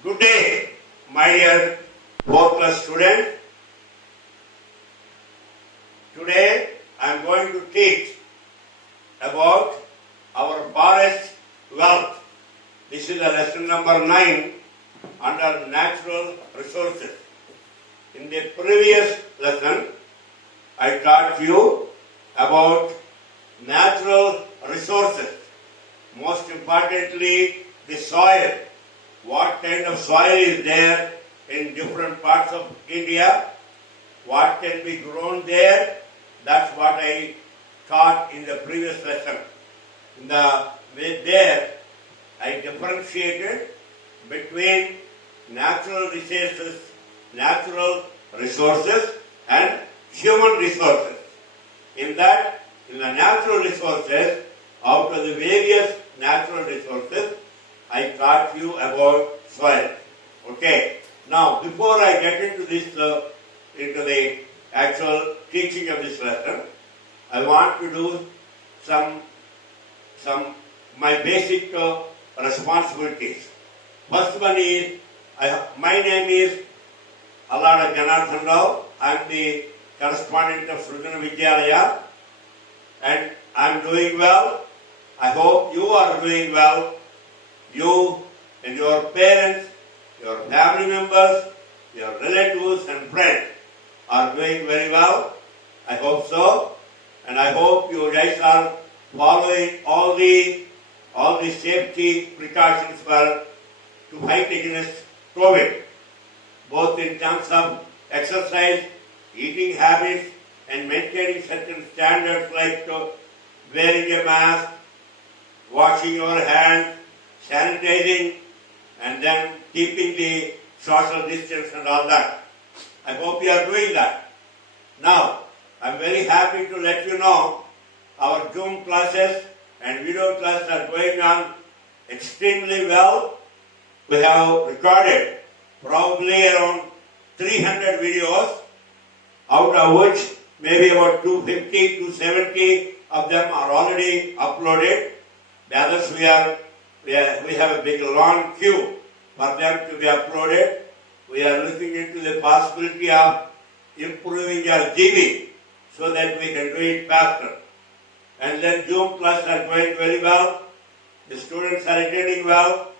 Good day, my dear 4th class students. Today I am going to teach about our forest wealth. This is the lesson number 9 under natural resources. In the previous lesson, I taught you about natural resources. Most importantly, the soil. What kind of soil is there in different parts of India? What can be grown there? That's what I taught in the previous lesson. In the way there, I differentiated between natural resources and human resources. In the natural resources, out of the various natural resources, I taught you about soil. Okay. Now, before I get into this, into the actual teaching of this lesson, I want to do some my basic responsibilities. First one is, my name is Allada Janardhana Rao. I am the correspondent of Srujana Vidyalaya, and I am doing well. I hope you are doing well. You and your parents, your family members, your relatives and friends are doing very well. I hope so. And I hope you guys are following all the safety precautions to fight against COVID, both in terms of exercise, eating habits, and maintaining certain standards like wearing a mask, washing your hands, sanitizing, and then keeping the social distance and all that. I hope you are doing that. Now, I am very happy to let you know our Zoom classes and video classes are going on extremely well. We have recorded probably around 300 videos, out of which maybe about 250 to 270 of them are already uploaded. The others we have a big long queue for them to be uploaded. We are looking into the possibility of improving our GB so that we can do it faster. And then Zoom classes are going very well. The students are attending well.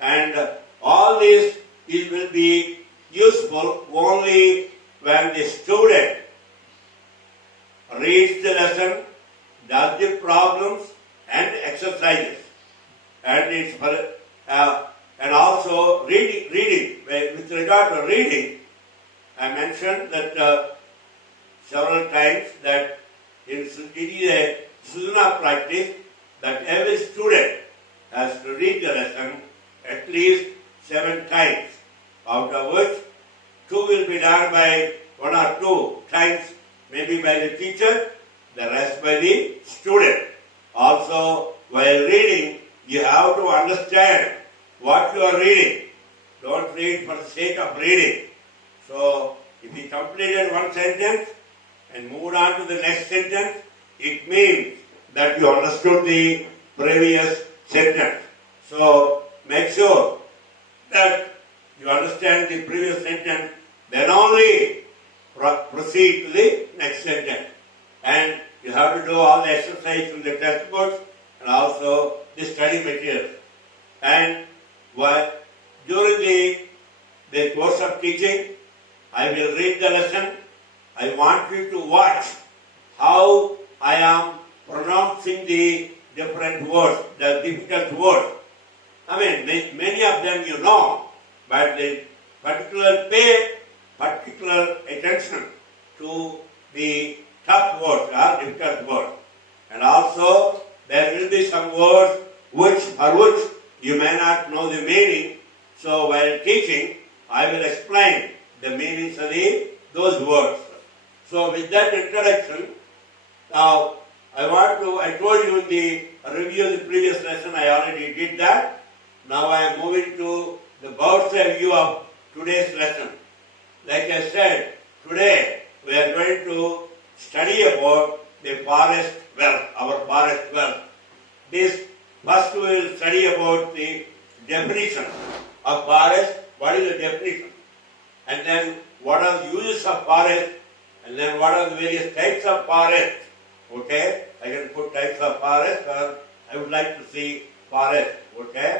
And all this will be useful only when the student reads the lesson, does the problems and exercises. And it's and also reading. With regard to reading, I mentioned that several times that it is a Sujana practice that every student has to read the lesson at least 7 times, out of which 2 will be done by 1 or 2 times, maybe by the teacher, the rest by the student. Also, while reading, you have to understand what you are reading. Don't read for the sake of reading. So, if you completed one sentence and moved on to the next sentence, it means that you understood the previous sentence. So, make sure that you understand the previous sentence, then only proceed to the next sentence. And you have to do all the exercise from the textbooks and also the study materials. And during the course of teaching, I will read the lesson. I want you to watch how I am pronouncing the different words, the difficult words. I mean, many of them you know, but pay particular attention to the tough words or difficult words. And also, there will be some words for which you may not know the meaning. So while teaching, I will explain the meanings of those words. So with that introduction, now I told you in the review of the previous lesson, I already did that. Now I am moving to the bird's eye view of today's lesson. Like I said, today we are going to study about the forest wealth, our forest wealth. This first we will study about the definition. of forest, what is the definition, and then what are the uses of forest, and then what are the various types of forest. Okay, I can put types of forest, or I would like to see forest. Okay,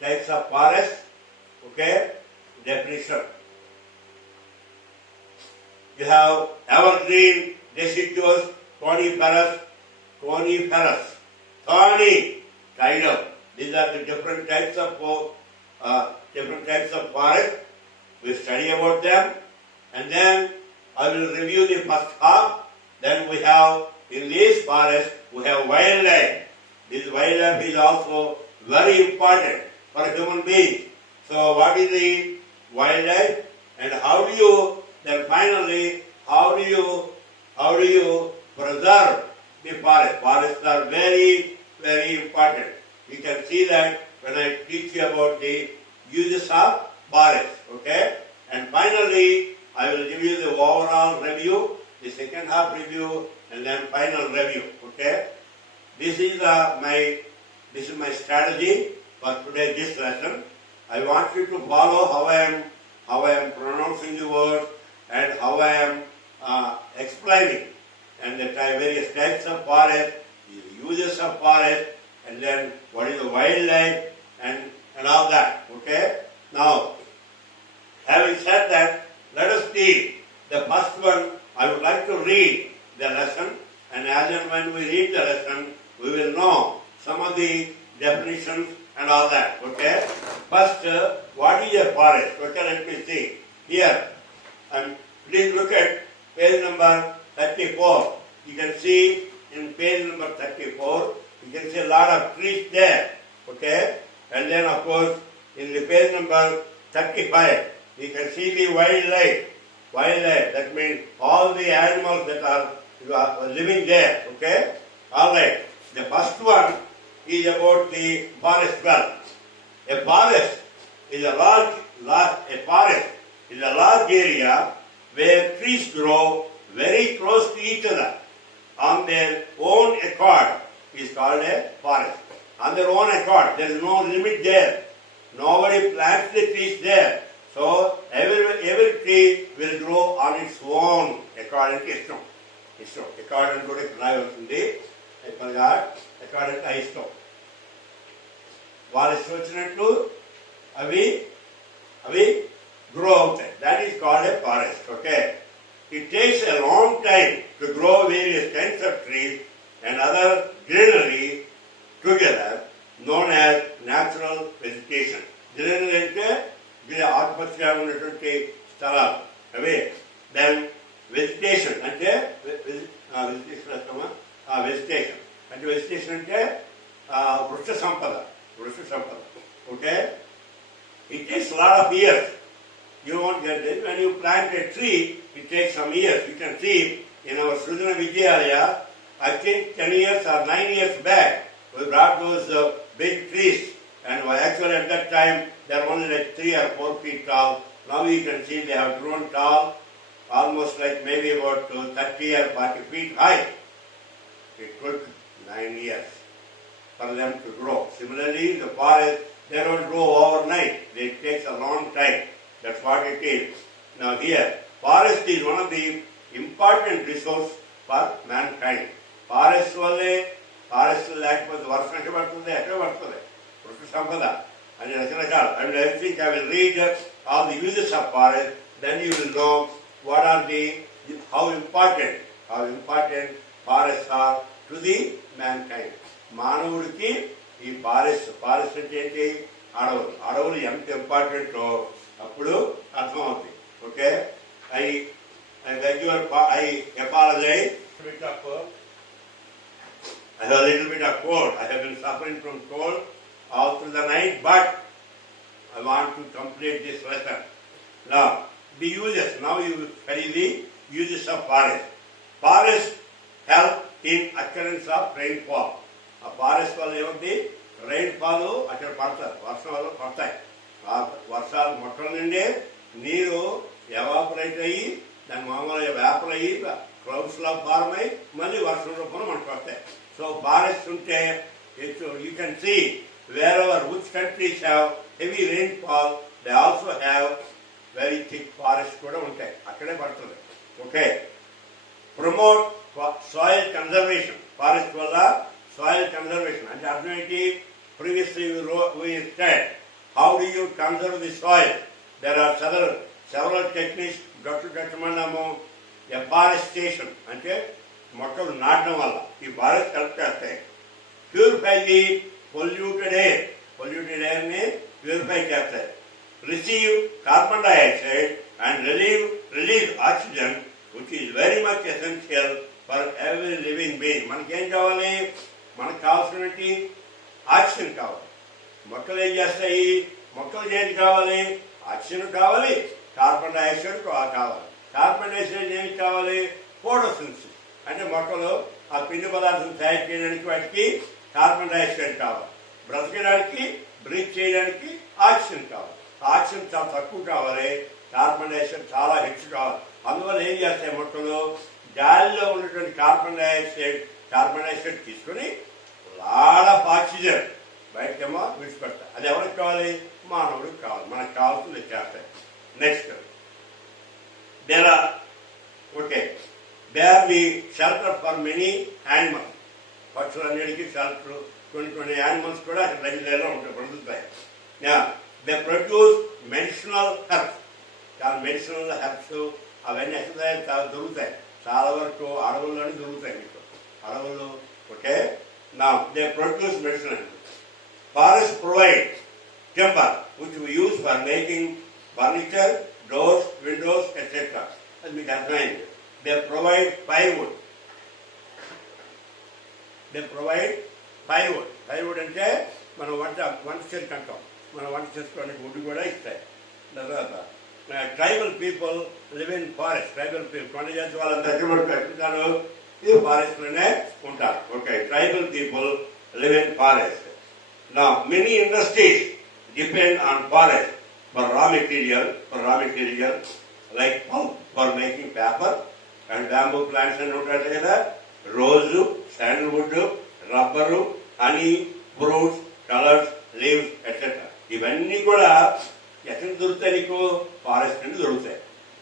types of forest. Okay, definition. You have evergreen, deciduous, coniferous, thorny, tidal. These are the different types of forest. We study about them, and then I will review the first half. Then we have, in these forests, we have wildlife. This wildlife is also very important for a human being. So what is the wildlife, and how do you, then finally, how do you preserve the forest? Forests are very, very important. You can see that when I teach you about the uses of forest. Okay? And finally, I will give you the overall review, the second half review, and then final review. Okay? This is my strategy for today's lesson. I want you to follow how I am pronouncing the words and how I am explaining, and the various types of forest, the uses of forest, and then what is the wildlife, and all that. Okay? Now, having said that, let us see the first one. I would like to read the lesson, and as and when we read the lesson, we will know some of the definitions and all that. Okay? First, what is a forest? Okay, let me see. Here, and please look at page number 34. You can see in page number 34, you can see a lot of trees there. Okay? And then, of course, in the page number 35, you can see the wildlife. Wildlife, that means all the animals that are living there. Okay? All right. The first one is about the forest wealth. A forest is a large area where trees grow very close to each other on their own accord is called a forest. On their own accord, there is no limit there. Nobody plants the trees there. So every tree will grow on its own according to Ishtam. According to the Krayavastundi, according to Ishtam. What is వచ్చినట్టు అవి grow outside. That is called a forest. Okay. It takes a long time to grow various kinds of trees and other greenery together, known as natural vegetation. Greenery అంటే ఆకుపచ్చగా ఉన్నటువంటి స్థలాలు అవే. Then vegetation అంటే వెజిటేషన్ అంటే వృక్ష సంపద. Okay. It takes a lot of years. You won't get it. When you plant a tree, it takes some years. You can see in our Srujana Vidyalaya, I think 10 years or 9 years back, we brought those big trees. And actually at that time, they were only like 3 or 4 feet tall. Now you can see they have grown tall, almost like maybe about 30 or 40 feet high. It took 9 years for them to grow. Similarly, the forest, they don't grow overnight. It takes a long time. That's what it is. Now here, forest is one of the important resource for mankind. Forest లేకపోతే వర్షం ఎక్కడ పడుతుంది, వృక్ష సంపద అని రకరకాల. And I think I will read all the uses of forest. Then you will know what are how important forests are to the mankind. మానవుడికి ఈ ఫారెస్ట్ అంటే ఏంటి? అడవులు ఎంత ఇంపార్టెంటో అప్పుడు అర్థమవుతుంది. Okay. I apologize. I have a little bit of cold. I have been suffering from cold all through the night, but I want to complete this lesson. Now, the uses. Now you study the uses of forest. Forest help in occurrence of rainfall. A forest వల్ల ఏమిటి? rainfall అక్కడ పడతారు, వర్షాలు పడతాయి. వర్షాలు మొట్టల నుండి నీరు ఎవాపరేట్ అయ్యి దాని మామూలుగా వేపర్ అయ్యి క్లౌడ్స్ లా ఫార్మ్ అయ్యి మళ్ళీ వర్షం రూపంలో మనకు వస్తాయి. సో ఫారెస్ట్ ఉంటే you can see wherever which countries have heavy rainfall they also have very thick forest కూడా ఉంటాయి, అక్కడే పడుతుంది. Okay, promote soil conservation. Forest వల్ల సాయిల్ కన్జర్వేషన్ అంటే అర్థం ఏంటి? Previously we said how do you conserve the soil? There are several techniques. గట్టు కట్టమన్నాము. ఎఫారెస్టేషన్ అంటే మొక్కలు నాటడం వల్ల ఈ ఫారెస్ట్ హెల్ప్ చేస్తాయి. ప్యూరిఫై ది పొల్యూటెడ్ ఎయిర్ ని ప్యూరిఫై చేస్తాయి. Receive carbon dioxide and release oxygen which is very much essential for every living being. మనకేం కావాలి? మనకు కావాల్సినటువంటి ఆక్సిజన్ కావాలి. మొక్కలు ఏం చేస్తాయి? మొక్కలు ఏది కావాలి? ఆక్సిజన్ కావాలి, కార్బన్ డైఆక్సైడ్ కావాలి. కార్బన్ డైఆక్సైడ్ ఏమి కావాలి? ఫోటోసింథసిస్ అంటే మొక్కలు ఆ పిండి పదార్థం తయారు చేయడానికి వాటికి కార్బన్ డైఆక్సైడ్ కావాలి. బ్రతకడానికి, బ్రీత్ చేయడానికి ఆక్సిజన్ కావాలి. ఆక్సిజన్ చాలా తక్కువ కావాలి, కార్బన్ డైఆక్సైడ్ చాలా హెచ్చు కావాలి. అందువల్ల ఏం చేస్తాయి మొక్కలు? గాలిలో ఉన్నటువంటి కార్బన్ డైఆక్సైడ్ తీసుకుని లాడ్ ఆఫ్ ఆక్సిజన్ బయటకేమో విడిచిపెడతాయి. అది ఎవరికి కావాలి? మానవుడికి కావాలి. మనకు కావాల్సింది చేస్తాయి. Next they are the shelter for many animals. పక్షులన్నిటికీ షెల్టర్. కొన్ని యానిమల్స్ కూడా అక్కడ దగ్గరలో ఉంటాయి, బ్రతుకుతాయి. They produce medicinal herbs. చాలా మెడిసినల్ హెర్బ్స్ అవన్నీ ఎక్సర్సైజ్ చాలా దొరుకుతాయి. చాలా వరకు అడవుల్లోనే దొరుకుతాయి మీకు, అడవులు. ఓకే, నా they produce medicine. Forest provide timber which we use for making furniture, doors, windows, etc. అది మీకు అర్థమైంది. They provide firewood. ఫైర్వుడ్ అంటే మనం వంట చేసుకుంటాం. మనం వంట చేసుకోవడానికి వుడ్ కూడా ఇస్తాయి. తర్వాత tribal people live in forest. Tribal people కొండ జాతి వాళ్ళంతా ఎక్కడ ఈ ఫారెస్ట్ లోనే ఉంటారు. Okay, tribal people live in forest. Now many industries depend on forest for raw material like pulp for making paper and bamboo plants and ఉంటాయి కదా. రోజు, sandalwood, rubber, honey, fruits, colours, leaves etcetera ఇవన్నీ కూడా ఎక్కడ దొరుకుతాయి? నీకు ఫారెస్ట్ నుండి దొరుకుతాయి.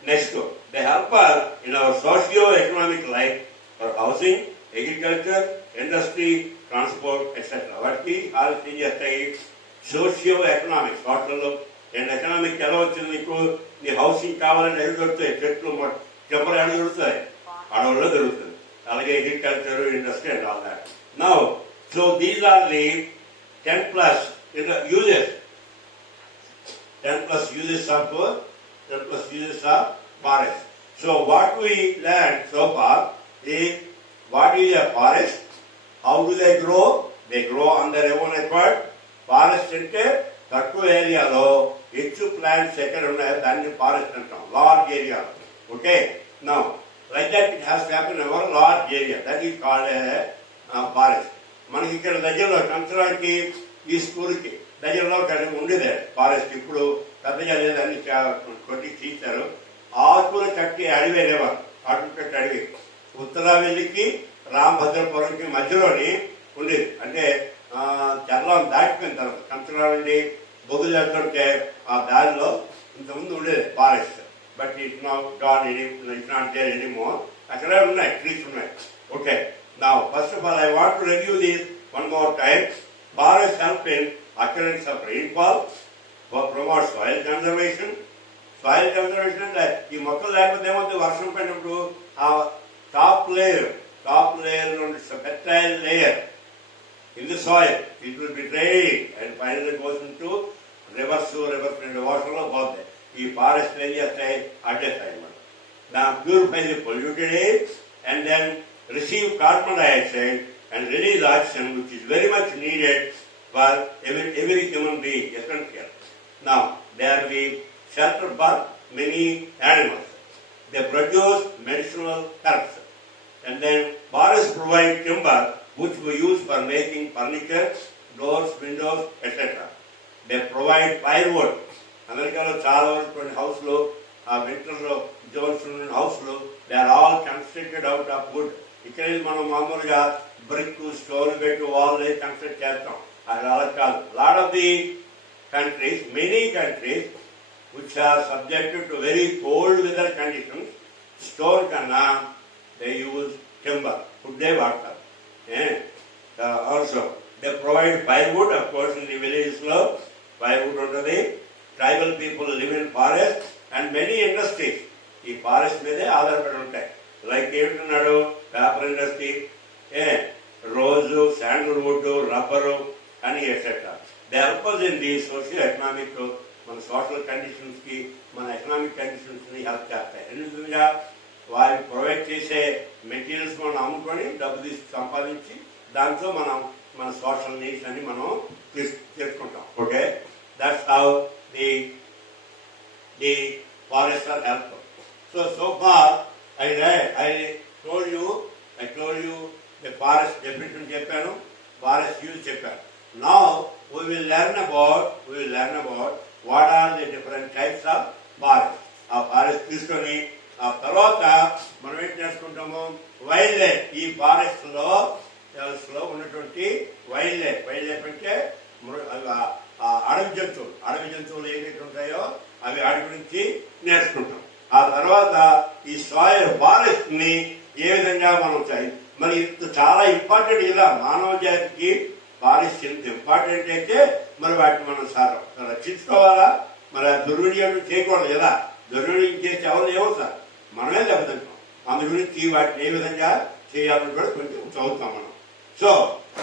Next they help in our socio economic life for housing, agriculture, industry, transport etcetera. వాటికి ఫారెస్ట్ ఏం చేస్తాయి? Socio economics. వాటిల్లో అండ్ ఎకనామిక్ ఎలా వచ్చింది? నీకు నీ హౌసింగ్ కావాలంటే ఎక్కడ దొరుకుతాయి? చెట్లు చెప్పులు ఎక్కడ దొరుకుతాయి? అడవుల్లో దొరుకుతుంది. అలాగే agriculture, industry and all that. Now so these are the 10 plus uses of forest. So what we learned so far is what is a forest, how do they grow? They grow on their own accord. Forest అంటే తక్కువ ఏరియాలో ಹೆಚ್ಚು ప్లాంట్స్ ఎక్కడ ఉన్నాయో దాన్ని forest అంటాం, large area. Okay, now like that it has happen our large area, that is called forest. మనకి ఇక్కడ దగ్గరలో కంచరానికి ఈ స్కూల్కి దగ్గరలో ఉండేదే ఫారెస్ట్. ఇప్పుడు పెద్దగా లేదని కొట్టి తీశారు. ఆకులు కట్టి అడవి అనేవారు, ఆకులు కట్టి అడవి. ఉత్తరావెల్లికి రామభద్రపురంకి మధ్యలోని ఉండేది. అంటే తెల్లం దాటిపోయిన తర్వాత కంచరా నుండి బొగ్గులు వెళ్తుంటే ఆ దారిలో ఇంతకుముందు ఉండేది forest. But it not there anymore. అక్కడే ఉన్నాయి, ట్రీస్ ఉన్నాయి. Okay, now first of all I want to review this one more time. Forest help in occurrence of rainfall, promote soil conservation. Soil conservation అంటే ఈ మొక్కలు లేకపోతే ఏమవుతుంది? వర్షం పడినప్పుడు ఆ టాప్ లేయర్ నుండి fertile layer in the soil, it will be drained and finally goes into rivers into water లో పోతాయి. ఈ ఫారెస్ట్ ఏం చేస్తాయి? అడ్డేస్తాయి అన్నమాట. నా purify the polluted air and then receive carbon dioxide and release oxygen, which is very much needed for every human being, essential. Now they are the shelter for many animals. They produce medicinal herbs, and then forests provide timber which we use for making furniture, doors, windows, etc. They provide firewood. అమెరికాలో చాలా వరకు కొన్ని హౌస్లు, ఆ వింటర్లో zones హౌస్లు, they are all constructed out of wood. ఇక్కడ మనం మామూలుగా బ్రిక్, స్టోన్ పెట్టి వాల్ కన్స్ట్రక్ట్ చేస్తాం. అది అలా కాదు. Lot of the countries, many countries which are subjected to very cold weather conditions, stone kanna, they use timber, food they water. Also, they provide firewood, of course, in the villages, firewood under the tribal people live in forests, and many industries. ఈ ఫారెస్ట్ మీదే ఆధారపడి ఉంటాయి. లైక్ ఏంటున్నాడు, paper industry, రోజు, sandalwood, rubber అని etcetera. They help us in the social economic, మన social conditions కి, మన ఎకనామిక్ కండిషన్స్ ని హెల్ప్ చేస్తాయి. ఎందుకంటే వారికి ప్రొవైడ్ చేసే మెటీరియల్స్ మనం అమ్ముకొని డబ్బు తీసి సంపాదించి దాంతో మనం మన సోషల్ నీడ్స్ అని మనం తీసుకుంటాం. Okay, that's how the forest are help. So far, I told you the forest definition చెప్పాను, forest use చెప్పాను. Now we will learn about what are the different types of forest. ఆ forest తీసుకొని ఆ తర్వాత మనం ఏం చేసుకుంటాము, వైల్డ్ లైఫ్. ఈ ఫారెస్ట్ లో ఉన్నటువంటి వైల్డ్ లైఫ్ అంటే అడవి జంతువులు ఏవైతే ఉంటాయో అవి వాటి గురించి నేర్చుకుంటాం. ఆ తర్వాత ఈ సాయిల్ ఫారెస్ట్ ని ఏ విధంగా మనం మరి చాలా ఇంపార్టెంట్. ఇలా మానవ జాతికి ఫారెస్ట్ ఎంత ఇంపార్టెంట్ అయితే మరి వాటిని మనం రక్షించుకోవాలా, మరి దుర్వినియోగం చేయకూడదు. ఎలా దుర్వినియోగం చేసే ఎవరు ఏమో సార్ మనమే దెబ్బతింటాం. అందు గురించి వాటిని ఏ విధంగా చేయాలని కూడా కొంచెం చదువుతాం మనం. So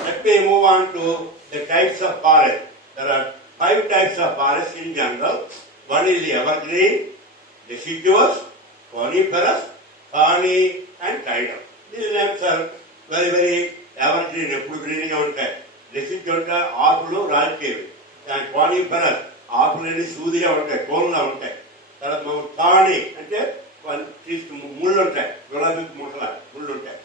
let me move on to the types of forest. There are 5 types of forest in general. One is the evergreen, deciduous, coniferous, thorny and tidal. These names are very very evergreen, ఎప్పుడు గ్రీన్ గా ఉంటాయి. డెసిడ్యూ అంటే ఆకులు రాలిపోయేవి, అండ్ కానిఫరస్ ఆకులన్నీ సూదిగా ఉంటాయి, కోన్లా ఉంటాయి. తర్వాత మనం థార్నీ అంటే ముళ్ళు ఉంటాయి, గులాబీ ముళ్ళు ఉంటాయి.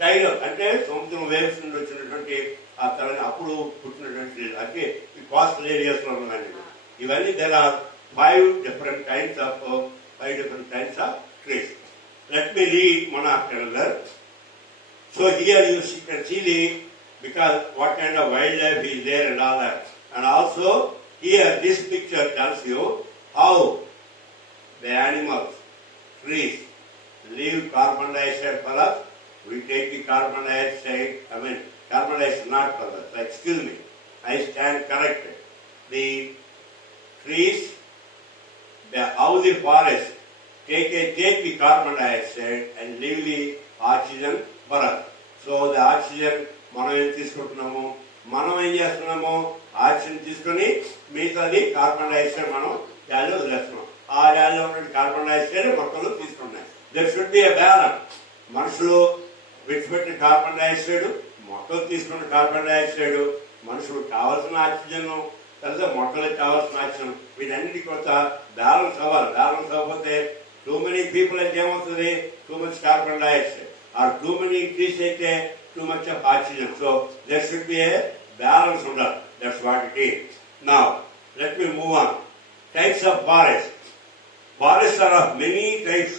టైడల్ అంటే సముద్రం వేవ్స్ నుండి వచ్చినటువంటి ఆ తర్వాత అప్పుడు పుట్టినటువంటి అంటే ఈ కోస్టల్ ఏరియాస్ లో ఉన్నదండి. ఇవన్నీ there are 5 different kinds of trees. Let me read one after another. So here you can see because what kind of wildlife is there and all that. And also here this picture tells you how the animals, trees leave carbon dioxide for us. We take the carbon dioxide, carbon dioxide not for us. Excuse me, I stand corrected. The trees, how the forest take the carbon dioxide and leave the oxygen for us. So the oxygen మనం ఏం తీసుకుంటున్నాము, మనం ఏం చేస్తున్నాము, ఆక్సిజన్ తీసుకుని మిగతాది carbon dioxide మనం గాలిలో వదిలేస్తున్నాం. ఆ గాలిలో ఉన్న కార్బన్ డైఆక్సైడ్ మొక్కలు తీసుకున్నాయి. There should be a balance. మనుషులు విడిచిపెట్టిన కార్బన్ డైఆక్సైడ్, మొక్కలు తీసుకున్న కార్బన్ డైఆక్సైడ్, మనుషులకు కావాల్సిన ఆక్సిజన్, తర్వాత మొక్కలకు కావాల్సిన ఆక్సిజన్, వీటన్నిటి కొత్త బ్యాలెన్స్ అవ్వాలి. బ్యాలెన్స్ అవ్వకపోతే టూ మెనీ పీపుల్ అయితే ఏమవుతుంది, too much carbon dioxide, or too many trees అయితే too much of oxygen. So there should be a balance on that. That's what it is. Now let me move on. Types of forest. Forests are of many types,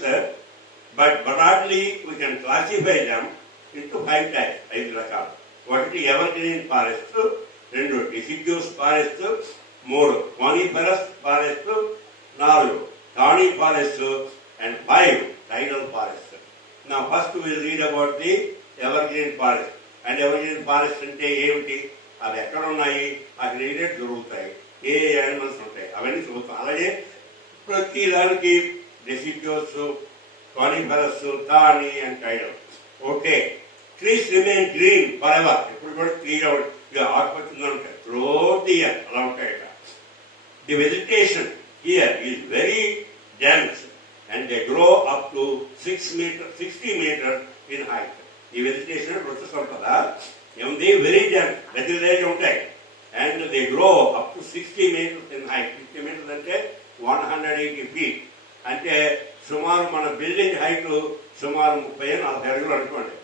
but broadly we can classify them into 5 types. 5 రకాలు. ఒకటి evergreen forest, 2 deciduous forest, 3 coniferous forest, 4 thorny forest, and 5 tidal forest. Now first we will read about the evergreen forest. And evergreen forest అంటే ఏమిటి, అవి ఎక్కడ ఉన్నాయి, అక్కడ ఏరియా దొరుకుతాయి, ఏ యానిమల్స్ ఉంటాయి, అవన్నీ చూస్తాం. అలాగే ప్రతి దానికి deciduous, coniferous, thorny and tidal. Okay, trees remain green for ever. ఎప్పుడు కూడా ట్రీగా ఆకుపచ్చగా ఉంటాయి, త్రూఅవుట్ ది ఇయర్ అలా ఉంటాయి. The vegetation here is very dense and they grow up to 60 meters in height. ఈ వెజిటేషన్ ప్రొసెస్ ఉంటుందా ఏముంది, వెరీ డెన్స్, దగ్గర ఉంటాయి. And they grow up to 60 meters in height. 60 meters అంటే 180 feet. అంటే సుమారు మన బిల్డింగ్ హైట్ సుమారు 30-40 అడుగులు అనుకోండి.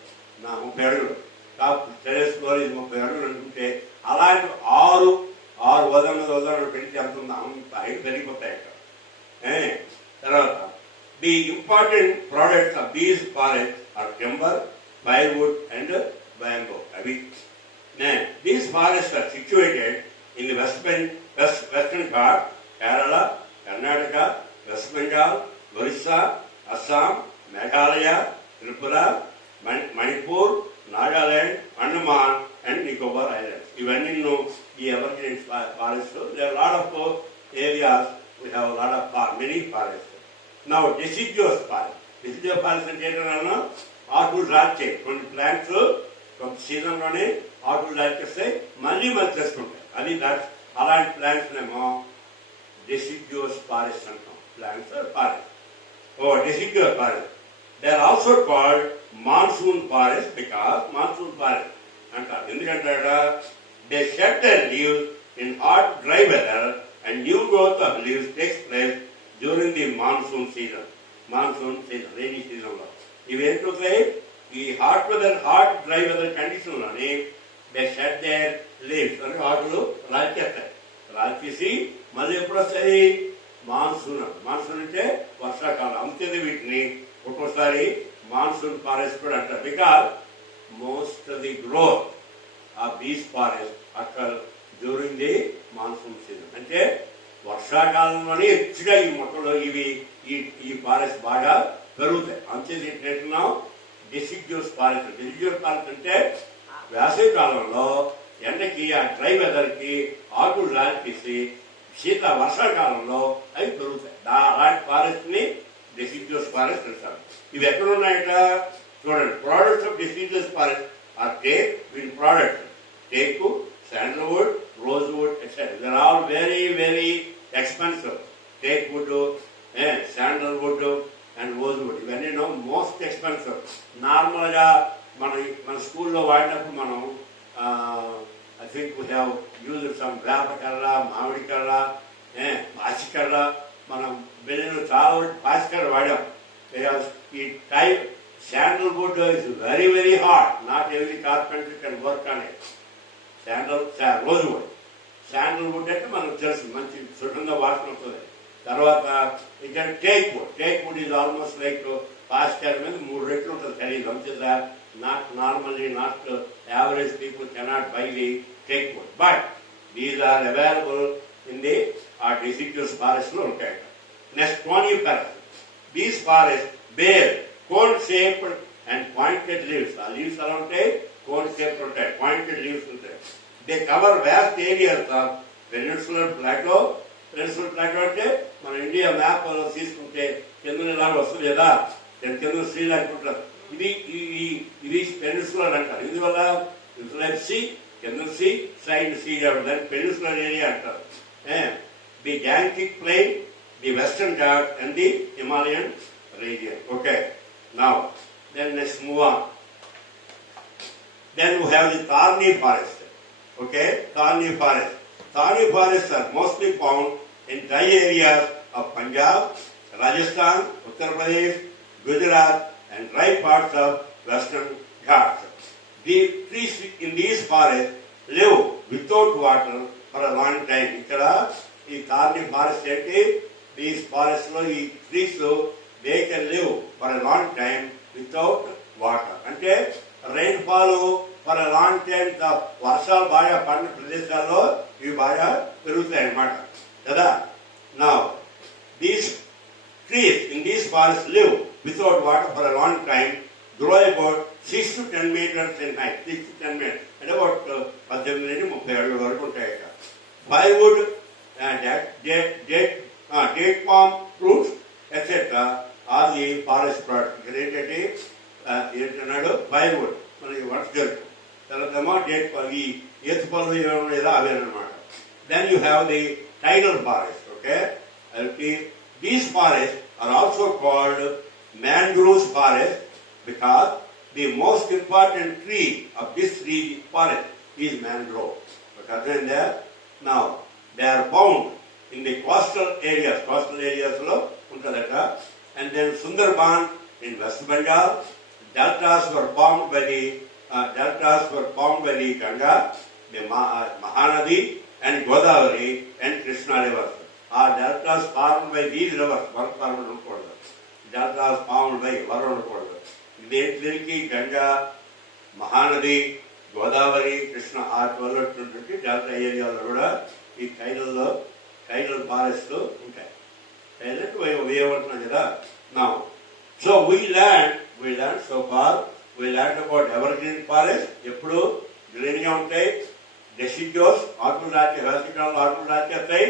నా 30 అడుగులు టాప్ టెరెస్ ఫ్లోర్ ఇది 30 అడుగులు అనుకుంటే అలాంటి 6 వదలను పెడితే ఎంత ఉందో అంత హైట్ పెరిగిపోతాయి అక్కడ. తర్వాత the important products of these forests are timber, firewood and bamboo. These forests are situated in the western part, Kerala, Karnataka, Bengal, Orissa, Assam, Meghalaya, Tripura, Manipur, Nagaland, Andaman and Nicobar Islands. Even in the evergreen forests, there are a lot of areas, we have a lot of many forests. Now, deciduous forest. Deciduous forest is ఆకులు రాల్చే కొన్ని ప్లాంట్స్ ఒక సీజన్లోనే ఆకులు రాల్చేస్తే మళ్ళీ చేసుకుంటాయి. అది అలాంటి ప్లాంట్స్ ఏమో డెసిడ్యూస్ ఫారెస్ట్ అంటాం. Plants forest. Deciduous forest. They are also called monsoon forest because monsoon forest అంటారు. ఎందుకంటే they shed their leaves in hot dry weather and new growth of leaves takes place during the monsoon season. Rainy సీజన్లో ఇవి ఏంటవుతాయి, ఈ hot dry weather కండిషన్లోని they shed their leaves అంటే ఆకులు రాల్చేస్తాయి. రాల్చేసి మళ్ళీ ఎప్పుడు వస్తాయి, మాన్సూన్ అంటే వర్షాకాలం. అంతేది వీటిని ఒక్కోసారి మాన్సూన్ ఫారెస్ట్ కూడా అంటారు. Because most of the growth of these forest అక్కడ డ్యూరింగ్ ది మాన్సూన్ సీజన్. అంటే వర్షాకాలంలోనే ఎక్కువగా ఈ మొక్కలు ఈ ఫారెస్ట్ బాగా పెరుగుతాయి. అంతేది ఏంటంటున్నాం డెసిడ్యూస్ ఫారెస్ట్. డెసిడ్యూస్ ఫారెస్ట్ అంటే వేసవి కాలంలో ఎండకి ఆ డ్రై వెదర్కి ఆకులు రాల్చేసి వర్షాకాలంలో అవి పెరుగుతాయి. అలాంటి ఫారెస్ట్ ని డెసిడ్యూస్ ఫారెస్ట్ అంటారు. ఇవి ఎక్కడ ఉన్నాయట చూడండి. Products of deciduous forest are take with products take, sandalwood, rosewood, etc. They are all very, very expensive. Teakwood, sandalwood and rosewood. ఇవన్నీ మోస్ట్ ఎక్స్పెన్సివ్. నార్మల్గా మన స్కూల్లో వాడినప్పుడు మనం I think we have used some వేపకర్ర, మామిడికర్ర, పాచికర్ర. మనం బిల్డింగ్లో చాలా పాచికర్ర వాడాం. ఈ type sandalwood is very very hard. Not every carpenter can work on it. Rosewood, sandalwood అంటే మనకు తెలుసు మంచి సుగంధ వాసన వస్తుంది. తర్వాత ఇక్కడ teakwood is almost like pastor మీద 3 రెట్లు ఉంటుంది ఖరీదు. అంతేదా not average people cannot buy the teakwood, but these are available in the deciduous forest లో ఉంటాయి. Next coniferous. These forest bear cone shaped and pointed leaves. ఆ లీవ్స్ ఎలా ఉంటాయి, కోన్ షేప్డ్ ఉంటాయి, పాయింటెడ్ లీవ్స్ ఉంటాయి. They cover vast areas of peninsular plateau. Peninsular plateau అంటే మన India map తీసుకుంటే కింద ఇలాగ వస్తుంది కదా, కింద శ్రీలంక ఉంటుంది. ఇది పెనిన్సులర్ అంటారు. ఇందువల్ల ఇన్సులర్ సీ, కింద సీ, సైడ్ సీ కాబట్టి దాన్ని పెనిన్సులర్ ఏరియా అంటారు. ది గ్యాంటిక్ plain, the western ghat and the Himalayan region. Okay, now then let's move on. Then we have the thorny forest. Okay, thorny forest. Thorny forests are mostly found in dry areas of Punjab, Rajasthan, Uttar Pradesh, Gujarat and dry parts of western Ghats. The trees in these forests live without water for a long time. Ikkada ee thorny forest ante these forests lo ee trees they can live for a long time without water. అంటే rainfall for a long time, వర్షాలు బాగా పడిన ప్రదేశాల్లో ఇవి బాగా పెరుగుతాయి అన్నమాట కదా. Now these trees in these forest live without water for a long time, grow about 6 to 10 meters in height. 6 to 10 meters అంటే అబౌట్ 18 నుండి 30 అడుగుల వరకు ఉంటాయి. Firewood, date palm fruits etcetera are the forest product. ఇక్కడ ఏంటన్నాడు ఫైర్వుడ్ మనకి వర్క్ జరుగుతుంది. తర్వాతేమో ఈ ఎత్తు పళ్ళు ఏమైనా అవేనమాట. Then you have the tidal forest. Okay, these forest are also called mangroves forest because the most important tree of this forest is mangrove. Okay, now they are found in the coastal areas lo untadata, and then Sundarban in West Bengal. Deltas were formed by the Ganga, the Mahanadi and Godavari and Krishna rivers. Deltas formed by these rivers, one formed unkodu. Deltas formed by one unkodu. Identliki Ganga, Mahanadi, Godavari, Krishna developed delta area lo kuda ee tidal forest lo untayi. Tidal wave antunna kada. Now, so we learned so far, we learned about evergreen forest, eppudu green ga untayi, deciduous ఆకులు రాచి వేసవికాలంలో ఆకులు రాచేస్తాయి,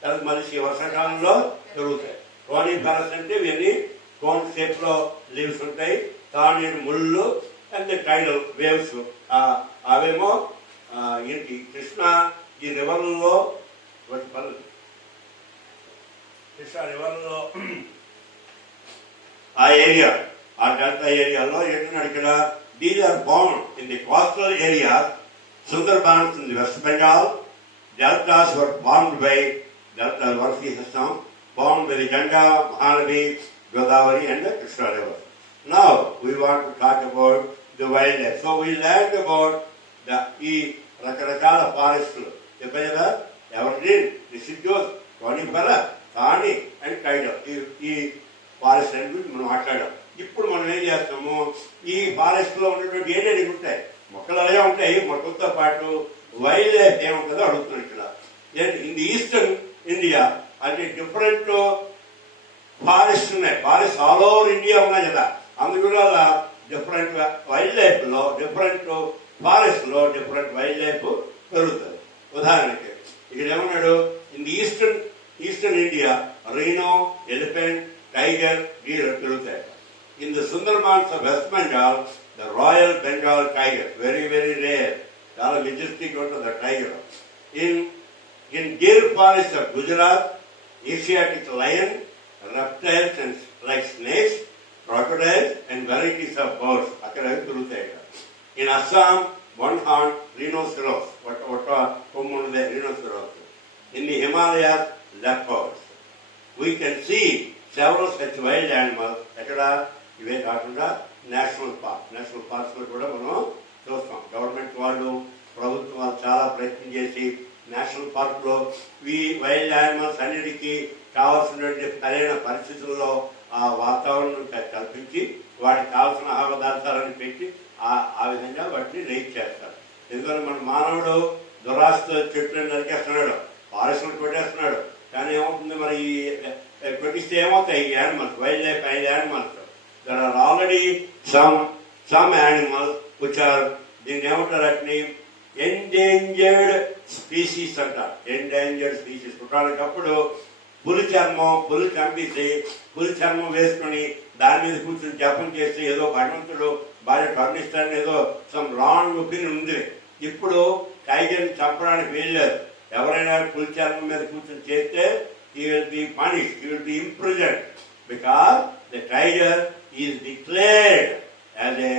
తర్వాత మనిషి వర్షాకాలంలో పెరుగుతాయి. కోనిఫరస్ అంటే ఇవన్నీ కోన్ షేప్ లో లీవ్స్ ఉంటాయి, తానీరు ముళ్ళు అండ్ టైడల్ వేవ్స్. అవేమో ఏంటి కృష్ణా ఈ రివర్లలో కృష్ణా రివర్లలో ఆ ఏరియా, ఆ డెల్టా ఏరియాలో ఏంటన్నాడు ఇక్కడ, these are bound in the coastal areas, Sundarbans in the West Bengal, deltas were formed by delta Varsi system, formed by the Ganga, Mahanadi, Godavari and the Krishna river. Now we want to talk about the wildlife. So we learned about the రకరకాల ఫారెస్ట్లు, చెప్పాయి కదా, evergreen, deciduous, conifera, thorny and tidal. ఈ ఫారెస్ట్ అని గురించి మనం మాట్లాడాం. ఇప్పుడు మనం ఏం చేస్తాము, ఈ ఫారెస్ట్ లో ఉన్నటువంటి ఏరియాలు ఉంటాయి, మొక్కలు అలాగే ఉంటాయి, మొక్కలతో పాటు వైల్డ్ లైఫ్ ఏముంటుందో అడుగుతున్నాడు ఇక్కడ. ఇన్ ది ఈస్టర్న్ ఇండియా అంటే డిఫరెంట్ ఫారెస్ట్ ఉన్నాయి, ఫారెస్ట్ ఆల్ ఓవర్ ఇండియా ఉన్నాయి కదా, అందువల్ల డిఫరెంట్ వైల్డ్ లైఫ్ లో, డిఫరెంట్ ఫారెస్ట్ లో డిఫరెంట్ వైల్డ్ లైఫ్ పెరుగుతుంది. ఉదాహరణకి ఇక్కడ ఏమన్నాడు, in the eastern India rhino, elephant, tiger, deer పెరుగుతాయి. In the Sundarbans of West Bengal the Royal Bengal tiger, very very rare, చాలా మెజెస్టిక్ ఉంటుంది tiger. In Gir forest of Gujarat, Asiatic lion, reptiles and like snakes, crocodiles and varieties of birds అక్కడ దొరుకుతాయి. In Assam one horn rhinoceros, ఒక కొమ్ము ఉన్నదే rhinoceros. In the Himalayas leopards. We can see several such wild animals. ఎక్కడ ఇవే కాకుండా national parks లో కూడా మనం చూస్తాం. గవర్నమెంట్ వాళ్ళు, ప్రభుత్వం వాళ్ళు చాలా ప్రయత్నం చేసి నేషనల్ పార్క్ లో ఈ వైల్డ్ యానిమల్స్ అన్నిటికీ కావాల్సినటువంటి సరైన పరిస్థితుల్లో ఆ వాతావరణం కల్పించి వాటికి కావాల్సిన ఆహార పదార్థాలను పెట్టి ఆ విధంగా వాటిని రైట్ చేస్తారు. ఎందుకంటే మన మానవుడు దురాస్త చెట్లను నరికేస్తున్నాడు, ఫారెస్ట్లను కొట్టేస్తున్నాడు. కానీ ఏమవుతుంది, మరి కొట్టిస్తే ఏమవుతాయి ఈ animals, wild life animals. There are already some animals which are, దీన్ని ఏమంటారు అట్ని, ఎండేంజర్డ్ స్పీసీస్ అంటారు. Endangered species. పుట్టాలకప్పుడు పులి చంపేసి పులి చర్మం వేసుకుని దాని మీద కూర్చొని జపం చేసి ఏదో భగవంతుడు బాగా కరుణిస్తాడని ఏదో సమ్ రాంగ్ ఒపీనియన్ ఉంది. ఇప్పుడు టైగర్ని చంపడానికి వెళ్ళలేదు. ఎవరైనా పులి చర్మం మీద కూర్చొని చేస్తే he will be punished, he will be imprisoned, because the tiger is declared as a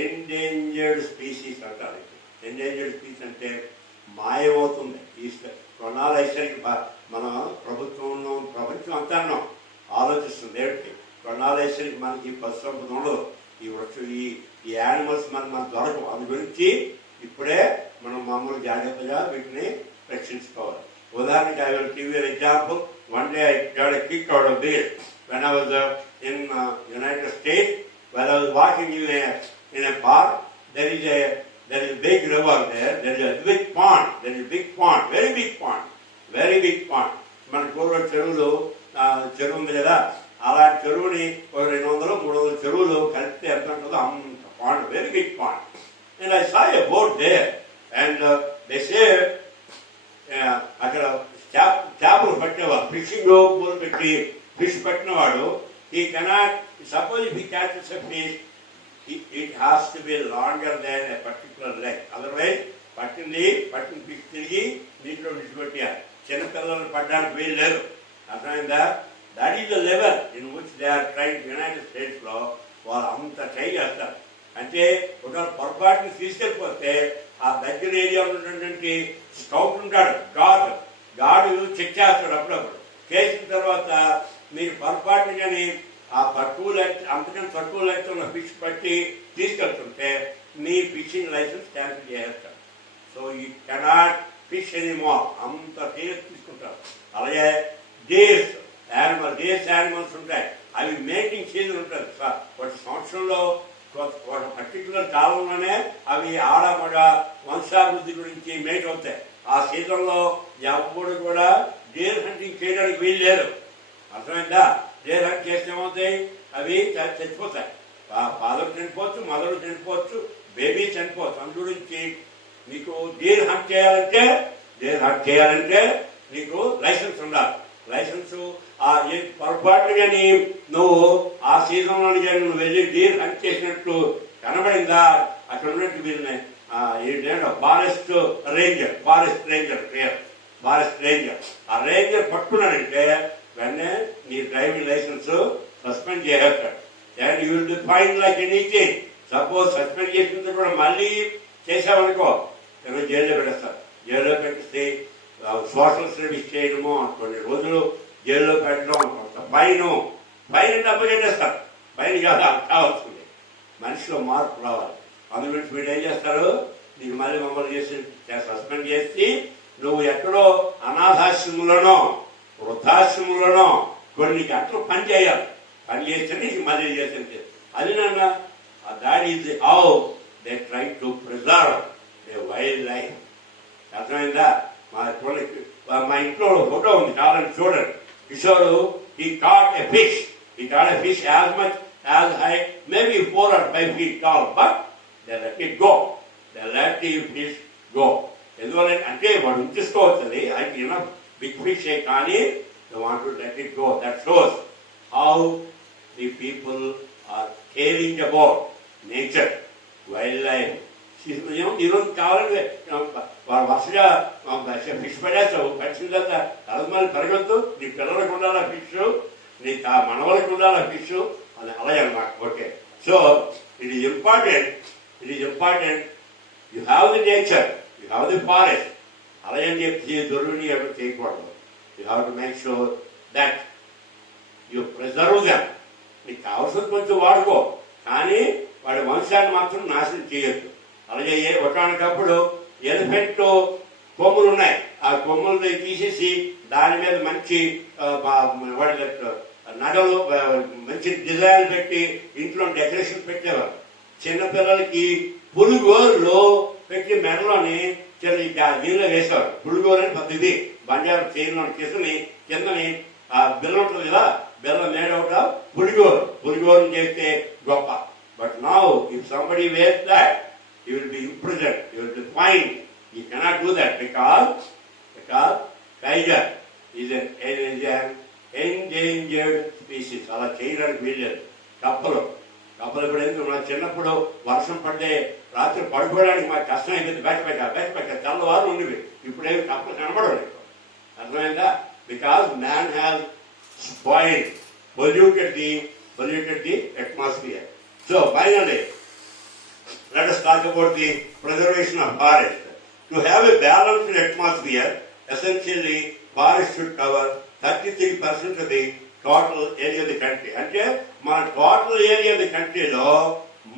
endangered species అంటారు. ఎండేంజర్డ్ స్పీసీస్ అంటే మాయమవుతుంది. ఈ కొన్నాళ్ళు అయ్యేసరికి మన ప్రపంచం అంతా ఆలోచిస్తుంది ఏమిటి, కొన్నాళ్ళు అయ్యేసరికి మనకి పశు సంపద ఉండదు, ఈ వృక్షం ఈ యానిమల్స్ మన దొరకవు. అందు గురించి ఇప్పుడే మనం మామూలు జాగ్రత్తగా వీటిని రక్షించుకోవాలి. ఉదాహరణకి I will give you an example. One day I got a kick out of this. When I was in United States, when I was walking in a park, there is a big river there. There is a big pond. There is a big pond, very big pond. మన పూర్వ చెరువు ఉంది కదా, అలాంటి చెరువుని 200-300 చెరువులు కలిపితే ఎంత ఉంటుందో అంత pond, very big pond. And I saw a boat there, and they say అక్కడ చేపలు పట్టేవాడు, ఫిషింగ్ పూలు పెట్టి ఫిష్ పట్టినవాడు, he cannot, suppose if he catches a fish, it has to be longer than a particular length. Otherwise పట్టిన fish తిరిగి నీటిలో విడిచిపెట్టారు. చిన్నపిల్లలు పట్టడానికి వీలు లేదు. అర్థమైందా? That is the level in which they are train. United States లో వాళ్ళు అంత ట్రై చేస్తారు. అంటే ఒక పొరపాటుని తీసుకెళ్ళిపోతే ఆ దగ్గర ఏరియాలో ఉన్నటువంటి స్కౌట్ ఉంటాడు, గాడు చెక్ చేస్తాడు. అప్పుడప్పుడు చేసిన తర్వాత మీరు పొరపాటుని కానీ ఆ అంతకంటే తక్కువ లెక్క ఉన్న ఫిష్ పట్టి తీసుకెళ్తుంటే మీ ఫిషింగ్ లైసెన్స్ క్యాన్సిల్ చేసేస్తారు. So you cannot fish anymore, అంత కేర్ తీసుకుంటారు. అలాగే డేర్స్ యానిమల్స్ ఉంటాయి, అవి మేటింగ్ సీజన్ ఉంటుంది. ఒక సంవత్సరంలో ఒక పర్టికులర్ కాలంలోనే అవి ఆడమగ వంశాభివృద్ధి గురించి మేట్ అవుతాయి. ఆ సీజన్లో ఎప్పుడు కూడా డేర్ హంటింగ్ చేయడానికి వీలు లేదు. అర్థమైందా? డేర్ హంట్ చేస్తే ఏమవుతాయి, అవి చచ్చిపోతాయి. ఫాదర్ చనిపోవచ్చు, మదర్ చనిపోవచ్చు, బేబీ చనిపోవచ్చు. అందు గురించి నీకు డీర్ హంట్ చేయాలంటే నీకు లైసెన్స్ ఉండాలి. లైసెన్స్ పొరపాటు కానీ నువ్వు ఆ సీజన్లో కానీ నువ్వు వెళ్ళి డీర్ హంట్ చేసినట్టు కనబడిందా, అక్కడ ఉన్నట్టు వీళ్ళని ఏంటంటే ఫారెస్ట్ రేంజర్ ఆ రేంజర్ పట్టుకున్నాడంటే వెంటనే నీ డ్రైవింగ్ లైసెన్స్ సస్పెండ్ చేసేస్తాడు. And you will be fine like anything. Suppose suspend చేసిన కూడా మళ్ళీ చేసావనుకో జైల్లో పెట్టేస్తారు. జైల్లో పెట్టిస్తే సోషల్ సర్వీస్ చేయడము, కొన్ని రోజులు జైల్లో పెట్టడం, కొంత ఫైన్ డబ్బు చేసేస్తారు. ఫైన్ కాదు కావాల్సింది, మనిషిలో మార్పు రావాలి. అందుగురించి వీళ్ళు ఏం చేస్తారు, నీకు మళ్ళీ మమ్మల్ని చేసి సస్పెండ్ చేసి నువ్వు ఎక్కడో అనాథాశ్రమంలోనో వృద్ధాశ్రమంలోనో కొన్ని గంటలు పని చేయాలి. పని చేస్తే నీకు మళ్ళీ చేసేది అది నాన్న. That is how they try to preserve they wild life. అర్థమైందా? మా ఇంట్లో ఫోటో ఉంది, కావాలని చూడండి. Kishore he caught a fish as much as high, maybe 4 or 5 feet tall, but they let it go. They let the fish go. అంటే వాడు ఉంచుకోవచ్చని అది బిగ్ ఫిష్ కానీ they want to let it go. That shows how the people are caring about nature, wildlife. ఈరోజు కావాలంటే వరుసగా ఫిష్ పడేస్తావు, పడిన తర్వాత కలమాలి పెరగద్దు, నీ పిల్లలకు ఉండాలి ఆ ఫిష్, నీ మనవలకు ఉండాలి ఆ ఫిష్, అది అలాగే అన్నమాట. Okay, so it is important you have the nature, you have the forest. అలాగే అని చెప్పి దొరుకుని ఎవరు చేయకూడదు. You have to make sure that you preserve them. నీకు కావాల్సింది కొంచెం వాడుకో, కానీ వాడి వంశాన్ని మాత్రం నాశనం చేయొద్దు. అలాగే ఒకనకప్పుడు ఎలిఫెంట్ కొమ్ములు ఉన్నాయి, ఆ కొమ్ములు తీసేసి దాని మీద మంచి నగలు మంచి డిజైన్ పెట్టి ఇంట్లో డెకరేషన్ పెట్టేవారు. చిన్నపిల్లలకి పులిగోరులో పెట్టి మెడలోని దీనిలో వేసేవారు. పులిగోరు అని పద్ధతి బంజారు చైన్లో తీసుకుని కిందని బెల్లం ఉంటుంది కదా, బెల్లం మేడవుట పులిగోరు చేస్తే గొప్ప. But now if somebody wears that, you will be imprisoned, you will be fined. You cannot do that because tiger is an endangered species. అలా చేయడానికి వీల్లేదు. కప్పలు ఇప్పుడు ఎందుకు నా చిన్నప్పుడు వర్షం పడ్డే రాత్రి పడుకోవడానికి మాకు కష్టం అయిపోయింది. బయట తెల్లవారు ఉండేవి. ఇప్పుడేమి కప్పలు కనబడలేదు. అర్థమైందా? Because man has spoiled, polluted the atmosphere. So finally let us talk about the preservation of forest. To have a balanced atmosphere, essentially forest should cover 33% of the total area of the country. అంటే మన total area of the కంట్రీలో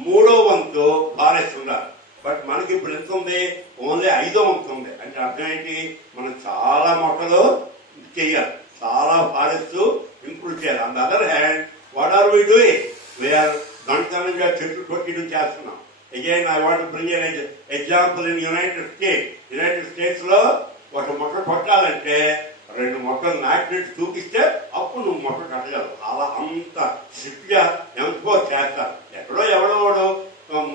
3వ వంతు ఫారెస్ట్ ఉండాలి. బట్ మనకి ఇప్పుడు ఎంత ఉంది? ఓన్లీ 5వ వంతు ఉంది. అంటే అర్థం ఏంటి? మనం చాలా మొక్కలు చేయాలి, చాలా ఫారెస్ట్ ఇంప్రూవ్ చేయాలి. On the other hand what are we doing? We are గంటగా చెట్లు కొట్టడం చేస్తున్నాం. Again, I want to bring an example in United States లో ఒక మొక్క కొట్టాలంటే 2 మొక్కలు నాటినట్టు చూపిస్తే అప్పుడు నువ్వు మొక్క కట్టగలవు. అలా అంత స్ట్రిక్ట్ గా ఎంపోజ్ చేస్తారు. ఎవడో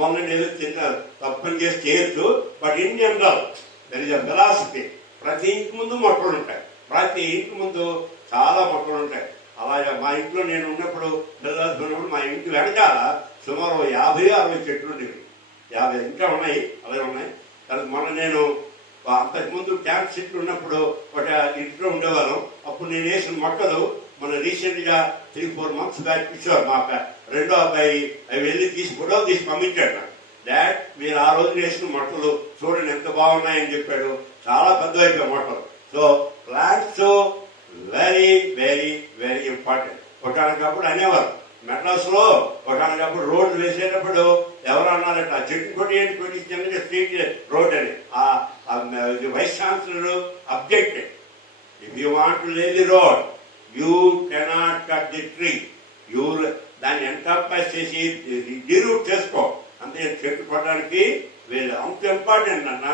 మొన్న ఏదో చిన్న తప్పని చేసి చేయొచ్చు. But in general there is a philosophy. ప్రతి ఇంటి ముందు మొక్కలు ఉంటాయి, ప్రతి ఇంటి ముందు చాలా మొక్కలు ఉంటాయి. అలాగే మా ఇంట్లో నేను ఉన్నప్పుడు పిల్లలు మా ఇంటి వెనకాల సుమారు 50-60 చెట్లు ఉండేవి. 50 ఇంకా ఉన్నాయి, అలాగే ఉన్నాయి. తర్వాత మొన్న నేను అంతకుముందు ట్యాంక్ చెట్లు ఉన్నప్పుడు ఒక ఇంట్లో ఉండేవాళ్ళం. అప్పుడు నేను వేసిన మొక్కలు మన రీసెంట్ గా 3-4 months బ్యాక్ ఇచ్చారు. మా రెండో అబ్బాయి అవి వెళ్ళి ఫోటోలు తీసి పంపించాడు నాకు. డాడ్, మీరు ఆ రోజు వేసిన మొక్కలు చూడండి ఎంత బాగున్నాయని చెప్పాడు. చాలా పెద్ద అయిపోయాయి మొక్కలు. So plants very very very important. ఒకనకప్పుడు అనేవారు మెడ్రాస్ లో, ఒకనకప్పుడు రోడ్లు వేసేటప్పుడు ఎవరు అన్నారట, చెట్టు కొట్టి చిన్నగా స్ట్రీట్ రోడ్ అని. Vice chancellor objected. If you want to lay the road you cannot cut the tree. దాన్ని ఎంకరేజ్ చేసి డీరూట్ చేసుకో. అంతే చెట్టు కొట్టడానికి వీళ్ళు అంత ఇంపార్టెంట్ అన్న,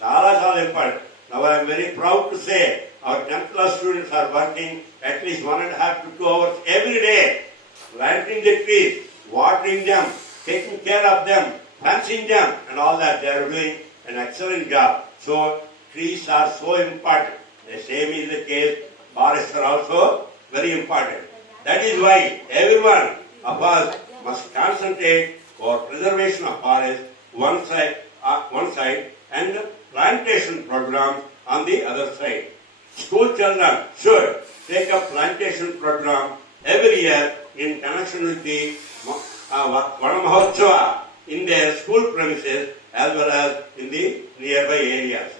చాలా చాలా important. Now I'm very proud to say our 10th class students are working at least 1.5 to 2 hours every day, planting the trees, watering them, taking care of them, fencing them, and all that. They are doing an excellent job. So trees are so important. The same is the case. Forests are also very important. That is why everyone of us must concentrate for preservation of forests one side and plantation programs on the other side. School children should take a plantation program every year in connection with the Vana Mahotsava in their school premises as well as in the nearby areas.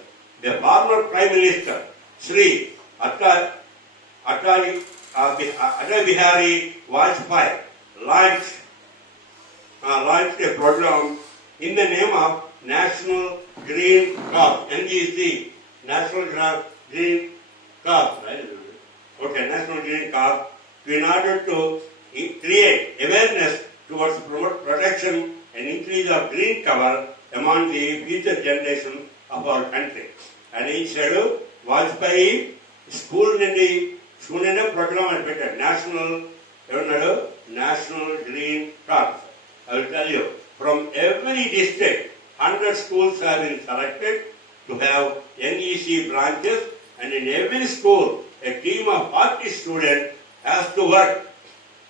The former Prime Minister, Sri Atal Bihari Vajpayee, launched a program in the name of National Green Corps, NGC, National Green Corps, right? Okay, National Green Corps, in order to create awareness towards protection and increase of green cover among the future generation of our country. And he said, Vajpayee school program and better National Green Corps. I will tell you, from every district, 100 schools have been selected to have NEC branches, and in every school, a team of 40 students has to work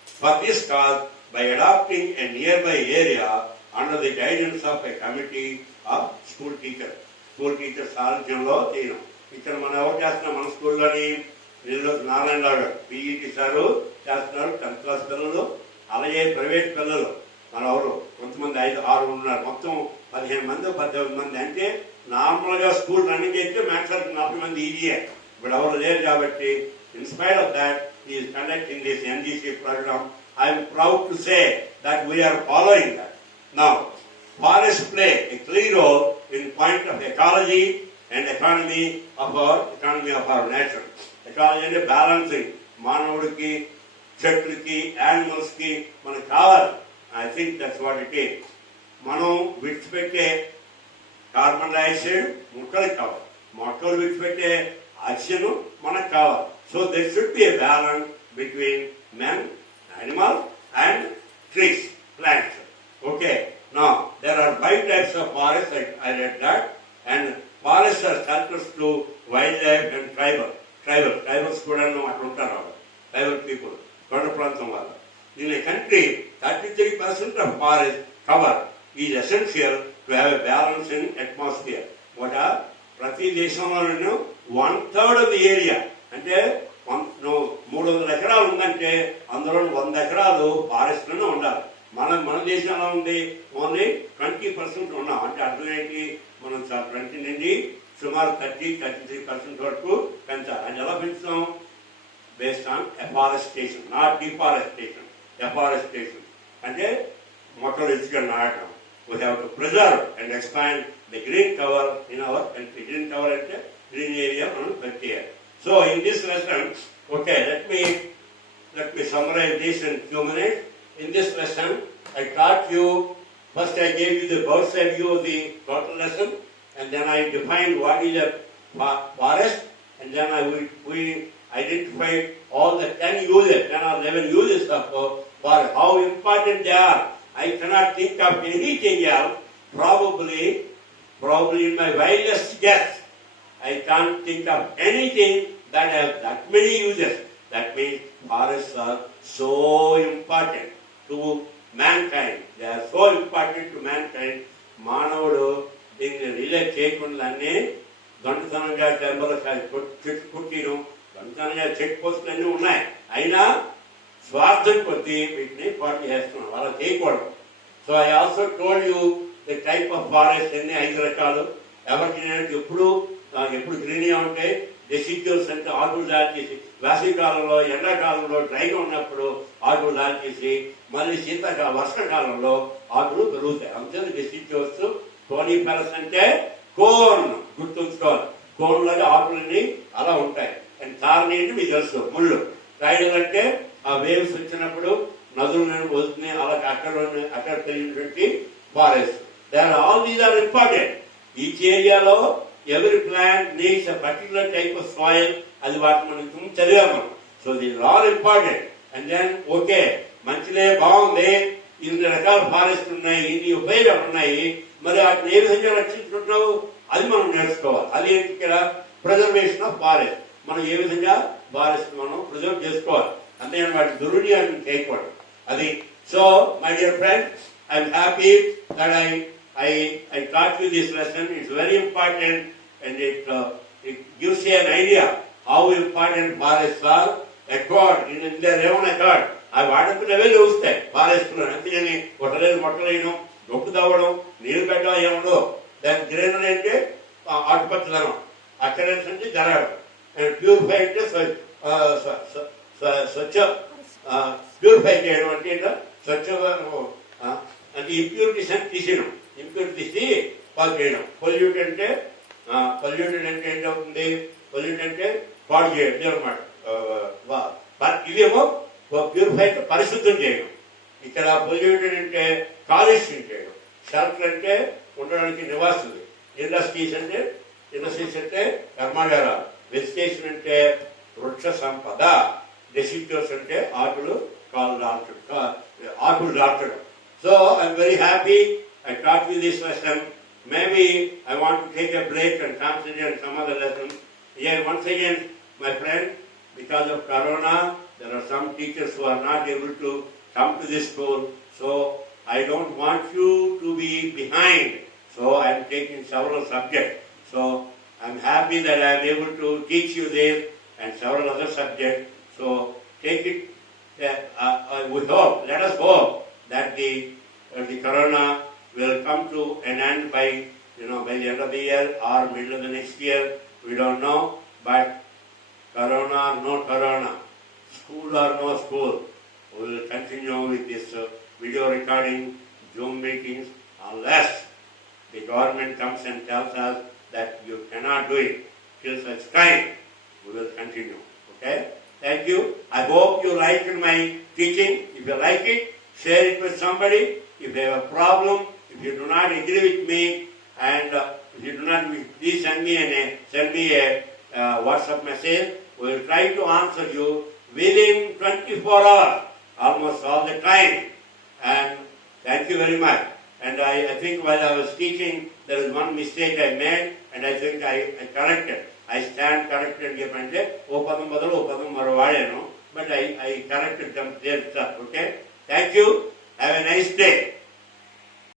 for this cause by adopting a nearby area under the guidance of a committee of school teachers. School teachers సారథ్యంలో చేయడం. ఇక్కడ మనం ఎవరు చేస్తున్నాం? మన స్కూల్లోని నారాయణ గారు PET sir చేస్తున్నారు, 10th class పిల్లలు, అలాగే ప్రైవేట్ పిల్లలు మన ఎవరు కొంతమంది 5-6 ఉన్నారు, మొత్తం 15 మంది 18 మంది. అంటే నార్మల్గా స్కూల్ రన్నింగ్ అయితే మ్యాక్సిమం 40 మంది ఈజీయే. ఇప్పుడు ఎవరు లేరు కాబట్టి inspire of that he is conducting this NGC program. I am proud to say that we are following that. Now, forests play a key role in point of ecology and economy of our nation. Ecology and balancing మానవుడికి, చెట్లకి, యానిమల్స్ కి మనకు కావాలి. I think that's what it is. మనం విడిచిపెట్టే carbon dioxide మొక్కలకు కావాలి, మొక్కలు విడిచిపెట్టే ఆక్సిజన్ మనకు కావాలి. So there should be a balance between man, animals, and trees, plants. Okay. Now there are 5 types of forests. I read that, and forests are shelters to wildlife and tribals కూడా అట్లుంటారు. Tribal people, కొండ ప్రాంతం వాళ్ళు. In a country, 33% of forest cover is essential to have a balance in atmosphere. ప్రతి దేశంలోనూ 1/3 of the area, అంటే 300 ఎకరాలు ఉందంటే అందులో 100 ఎకరాలు ఫారెస్ట్ లోనే ఉండాలి. మన దేశంలో ఉంది ఓన్లీ 20% ఉన్నాం. అంటే అర్థం ఏంటి? మనం 20 నుండి సుమారు 33% వరకు పెంచాలి. అది ఎలా పెంచుతాం? Based on afforestation, not deforestation. Afforestation అంటే మొక్కలు ఇసుక నాటడం. We have to preserve and expand the green cover in our country. Green cover అంటే green area మనం పెంచేయాలి. So in this lesson, okay, let me summarize this in few minutes. In this lesson, I taught you, first I gave you the bird's eye view of the total lesson, and then I defined what is a forest, and then we identified all the 10 or 11 uses of forest, how important they are. I cannot think of anything else, probably in my wildest guess, I can't think of anything that has that many uses. That means forests are so important to mankind. They are so important to mankind. మానవుడు దీన్ని రిలేట్ చేయకుండానే గంటతనంగా టెంపర్లో చెట్టు కుట్టిను, గంటతనంగా చెక్ పోస్టులు అన్నీ ఉన్నాయి. అయినా స్వార్థం కొద్దీ వీటిని పాటు చేస్తున్నాం. అలా చేయకూడదు. So I also told you the type of forest అన్ని 5 రకాలు. ఎవరికి ఎప్పుడు గ్రీనీగా ఉంటే డెసిడ్యూల్స్ అంటే ఆకులు దాల్చేసి, వేసవికాలంలో ఎండాకాలంలో డ్రైగా ఉన్నప్పుడు ఆకులు దాల్చేసి, మళ్ళీ వర్షాకాలంలో ఆకులు పెరుగుతాయి. అందుకని డెసిడ్యూల్స్. కోనిఫెరస్ అంటే కోన్, గుర్తుంచుకోవాలి. కోన్ లాగా ఆకులన్నీ అలా ఉంటాయి. అండ్ తారని అంటే మీకు తెలుసు, ముళ్ళు. టైడల్ అంటే ఆ వేవ్స్ వచ్చినప్పుడు నదులు వస్తున్నాయి, అలా అక్కడ పెరిగినటువంటి forest. All these are important. Each ఏరియాలో every plant needs a particular type of soil అది వాటిని మనం చదివాం మనం. So these all important. And then okay, మంచిలే బాగుంది, ఇన్ని రకాల ఫారెస్ట్ ఉన్నాయి, ఇన్ని ఉపయోగాలు ఉన్నాయి, మరి వాటిని ఏ విధంగా రక్షించుకుంటున్నావు అది మనం నేర్చుకోవాలి. అది ఏంటి ఇక్కడ ప్రిజర్వేషన్ ఆఫ్ ఫారెస్ట్. మనం ఏ విధంగా ఫారెస్ట్ మనం ప్రిజర్వ్ చేసుకోవాలి, అంతేగాని వాటి దుర్వినియోగం చేయకూడదు. అది. So my dear friend, I'm happy that I taught you this lesson. It's very important, and it gives you an idea how important forests are. Accord in their own accord. ఆ వాడుకున్నవే లేవుస్తాయి ఫారెస్ట్ లో. అంతేగాని కొట్టలేదు మొట్టలేయడం, నొక్కు తవ్వడం, నీళ్లు పెట్టడం ఏముండవు. దాని గ్రీనరీ అంటే ఆటుపచ్చదనం, అక్కడెన్స్ అంటే జరగడం, అండ్ ప్యూరిఫై అంటే స్వచ్ఛ, ప్యూరిఫై చేయడం అంటే స్వచ్ఛంగా అంటే ఇంప్యూరిటీస్ అని తీసేయడం, ఇంప్యూరిటీ తీసి పాలు చేయడం. పొల్యూటెడ్ అంటే ఏంటవుతుంది, పొల్యూటెడ్ అంటే పాడు చేయడం అనమాట. ఇవేమో ప్యూరిఫై అంటే పరిశుద్ధం చేయడం. ఇక్కడ పొల్యూటెడ్ అంటే కాలుష్యం చేయడం. షెల్టర్ అంటే ఉండడానికి నివాసులు. ఇండస్ట్రీస్ అంటే కర్మాగారాలు. వెజిటేషన్ అంటే వృక్ష సంపద. డెసిడ్యూస్ అంటే ఆకులు దాల్చడం. So I'm very happy I taught you this lesson. Maybe I want to take a break and concentrate on some other lesson. Here once again, my friend, because of Corona, there are some teachers who are not able to come to this school. So I don't want you to be behind. So I am taking several subjects. So I am happy that I am able to teach you this and several other subjects. So take it. We hope. Let us hope that the Corona will come to an end by the end of the year or middle of the next year. We don't know. But Corona or no Corona, school or no school, we will continue with this video recording, Zoom meetings, unless the government comes and tells us that you cannot do it. Till such time, we will continue. Okay? Thank you. I hope you liked my teaching. If you like it, share it with somebody. If you have a problem, if you do not agree with me, and if you do not, please send me a WhatsApp message. We will try to answer you within 24 hours, almost all the time. And thank you very much. And I think while I was teaching, there was one mistake I made, and I think I corrected. I stand corrected. But I corrected them there. Okay? Thank you. Have a nice day.